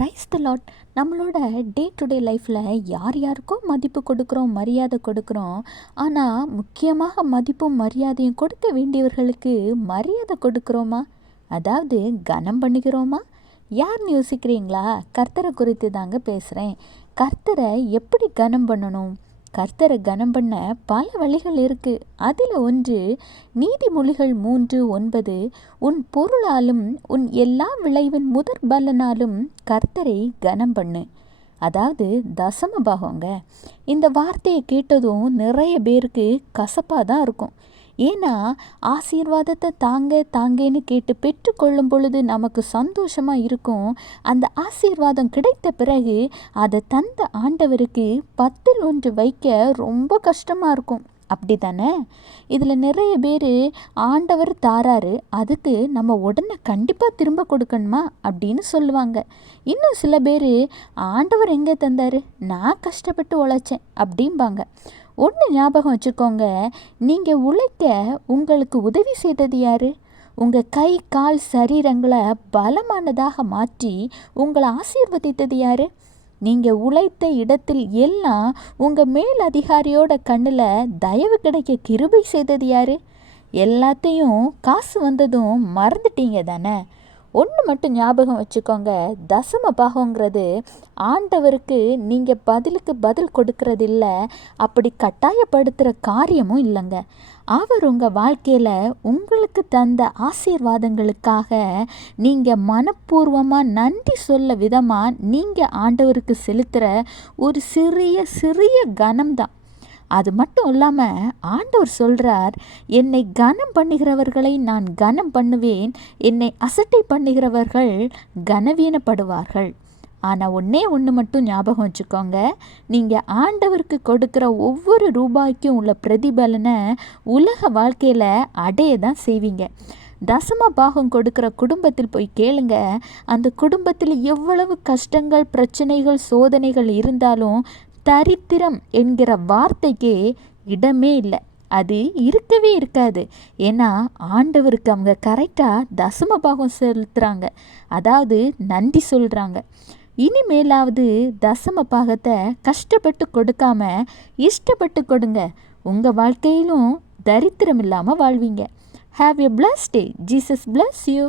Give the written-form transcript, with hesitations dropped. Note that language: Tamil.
Praise the lot. நம்மளோட டே டு டே லைஃப்பில் யார் யாருக்கோ மதிப்பு கொடுக்குறோம், மரியாதை கொடுக்குறோம். ஆனால் முக்கியமாக மதிப்பும் மரியாதையும் கொடுக்க வேண்டியவர்களுக்கு மரியாதை கொடுக்குறோமா? அதாவது கனம் பண்ணுகிறோமா? யார்னு யோசிக்கிறீங்களா? கர்த்தரை குறித்து தாங்க பேசுகிறேன். கர்த்தரை எப்படி கனம் பண்ணணும்? கர்த்தரை கனம் பண்ண பல வழிகள் இருக்கு. அதில் ஒன்று நீதிமொழிகள் 3:9, உன் பொருளாலும் உன் எல்லா விளைவின் முதற் பலனாலும் கர்த்தரை கனம் பண்ணு. அதாவது தசம பாகங்க. இந்த வார்த்தையை கேட்டதும் நிறைய பேருக்கு கசப்பாக தான் இருக்கும். ஏன்னா ஆசீர்வாதத்தை தாங்கன்னு கேட்டு பெற்றுக்கொள்ளும் பொழுது நமக்கு சந்தோஷமாக இருக்கும். அந்த ஆசீர்வாதம் கிடைத்த பிறகு அதை தந்த ஆண்டவருக்கு 10 வைக்க ரொம்ப கஷ்டமாக இருக்கும். அப்படி தானே? இதில் நிறைய பேர் ஆண்டவர் தாராரு, அதுக்கு நம்ம உடனே கண்டிப்பாக திரும்ப கொடுக்கணுமா அப்படின்னு சொல்லுவாங்க. இன்னும் சில பேர் ஆண்டவர் எங்கே தந்தார், நான் கஷ்டப்பட்டு உழைச்சேன் அப்படிம்பாங்க. ஒன்று ஞாபகம் வச்சுக்கோங்க, நீங்கள் உழைக்க உங்களுக்கு உதவி செய்தது யார்? உங்கள் கை கால் சரீரங்களை பலமானதாக மாற்றி உங்களை ஆசீர்வதித்தது யார்? நீங்கள் உழைத்த இடத்தில் எல்லாம் உங்கள் மேல் அதிகாரியோட கண்ணில் தயவு கிடைக்க கிருபை செய்தது யார்? எல்லாத்தையும் காசு வந்ததும் மறந்துட்டீங்க தானே? ஒன்று மட்டும் ஞாபகம் வச்சுக்கோங்க, தசம பாகங்கிறது ஆண்டவருக்கு நீங்கள் பதிலுக்கு பதில் கொடுக்கறது இல்லை, அப்படி கட்டாயப்படுத்துகிற காரியமும் இல்லைங்க. அவர் உங்கள் வாழ்க்கையில் உங்களுக்கு தந்த ஆசீர்வாதங்களுக்காக நீங்கள் மனப்பூர்வமாக நன்றி சொல்ல விதமாக நீங்கள் ஆண்டவருக்கு செலுத்துகிற ஒரு சிறிய கனம்தான். அது மட்டும் இல்லாமல் ஆண்டவர் சொல்கிறார், என்னை கனம் பண்ணுகிறவர்களை நான் கனம் பண்ணுவேன், என்னை அசட்டை பண்ணுகிறவர்கள் கனவீனப்படுவார்கள். ஆனால் ஒன்று மட்டும் ஞாபகம் வச்சுக்கோங்க, நீங்கள் ஆண்டவருக்கு கொடுக்குற ஒவ்வொரு ரூபாய்க்கும் உள்ள பிரதிபலனை உலக வாழ்க்கையில் அடைய தான் செய்வீங்க. தசம பாகம் கொடுக்குற குடும்பத்தில் போய் கேளுங்க, அந்த குடும்பத்தில் எவ்வளவு கஷ்டங்கள், பிரச்சனைகள், சோதனைகள் இருந்தாலும் தரித்திரம் என்கிற வார்த்தைக்கே இடமே இல்லை. அது இருக்கவே இருக்காது. ஏன்னா ஆண்டவருக்கு அவங்க கரெக்டாக தசம பாகம் செலுத்துகிறாங்க, அதாவது நன்றி சொல்கிறாங்க. இனிமேலாவது தசம பாகத்தை கஷ்டப்பட்டு கொடுக்காம இஷ்டப்பட்டு கொடுங்க. உங்கள் வாழ்க்கையிலும் தரித்திரம் இல்லாமல் வாழ்வீங்க. Have a blessed day. Jesus bless you.